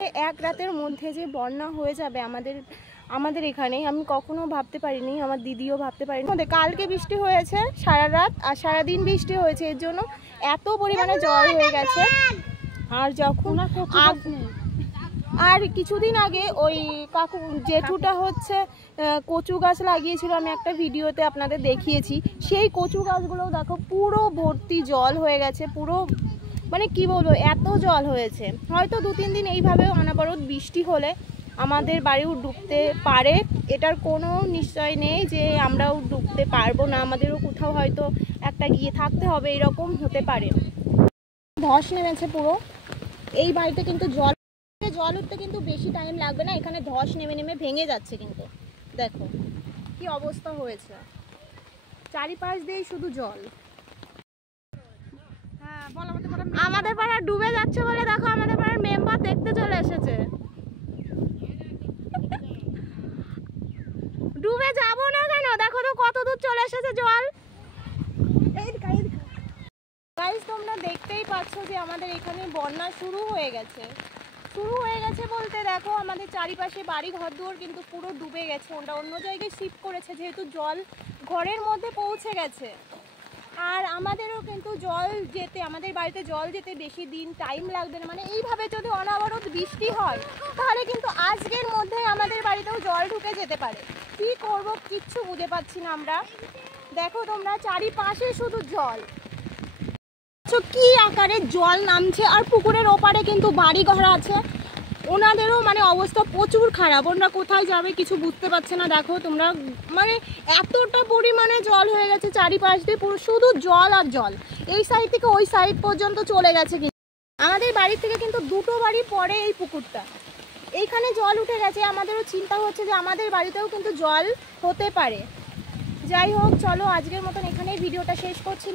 এক রাতের মধ্যে যে বন্যা হয়ে যাবে আমাদের এখানে আমি কখনো ভাবতে পারিনি, আমার দিদিও ভাবতে পারিনি। কালকে বৃষ্টি হয়েছে সারা রাত আর সারাদিন বৃষ্টি হয়েছে, এর জন্য এত পরিমাণে জল হয়ে গেছে। আর যখন আর কিছুদিন আগে ওই কাকু জেঠুটা হচ্ছে কচু গাছ লাগিয়েছিল, আমি একটা ভিডিওতে আপনাদের দেখিয়েছি। সেই কচু গাছগুলোও দেখো পুরো ভর্তি জল হয়ে গেছে, পুরো মানে কি বলবো এত জল হয়েছে। হয়তো 2-3 দিন এইভাবে অনবরত বৃষ্টি হলে আমাদের বাড়িও ডুবতে পারে, এটার কোনো নিশ্চয় নেই যে আমরাও ডুবতে পারবো না, আমাদেরও কোথাও হয়তো একটা গিয়ে থাকতে হবে, এরকম হতে পারে। ধস নেমেছে পুরো এই বাড়িতে, কিন্তু জল উঠতে কিন্তু বেশি টাইম লাগবে না, এখানে ধস নেমে নেমে ভেঙে যাচ্ছে। কিন্তু দেখো কি অবস্থা হয়েছে, চারিপাশ দিয়ে শুধু জল। আমাদের পাড়া ডুবে যাচ্ছে বলে দেখো আমাদের পাড়ার মেম্বার দেখতে চলে এসেছে। ডুবে যাবো না কেন, দেখো তো কত দূর চলে এসেছে জল। গাইস তোমরা দেখতেই পাচ্ছ যে আমাদের এখানে বন্যা শুরু হয়ে গেছে বলতে দেখো আমাদের চারিপাশে বাড়ি ঘরদুয়ার কিন্তু পুরো ডুবে গেছে, ওটা অন্য জায়গায় শিফট করেছে যেহেতু জল ঘরের মধ্যে পৌঁছে গেছে। আর আমাদেরও কিন্তু আমাদের বাড়িতে জল যেতে বেশি দিন টাইম লাগবে না, মানে এইভাবে যদি অনবরত বৃষ্টি হয় তাহলে কিন্তু আজকের মধ্যে আমাদের বাড়িতেও জল ঢুকে যেতে পারে। কি করব কিচ্ছু বুঝে পাচ্ছি না আমরা। দেখো তোমরা চারিপাশে শুধু জল, কি আকারে জল নামছে। আর পুকুরের ওপারে কিন্তু বাড়ি ঘর আছে, ওনাদেরও মানে অবস্থা প্রচুর খারাপ, ওনারা কোথায় যাবে কিছু বুঝতে পারছে না। দেখো তোমরা মানে এতটা পরিমাণে জল হয়ে গেছে, চারিপাশ দিয়ে পুরো শুধু জল আর জল, এই সাইড থেকে ওই সাইড পর্যন্ত চলে গেছে। কিন্তু আমাদের বাড়ি থেকে কিন্তু 2টো বাড়ি পরে এই পুকুরটা, এইখানে জল উঠে গেছে। আমাদেরও চিন্তা হচ্ছে যে আমাদের বাড়িতেও কিন্তু জল হতে পারে। যাই হোক চলো আজকের মতন এখানেই ভিডিওটা শেষ করছি।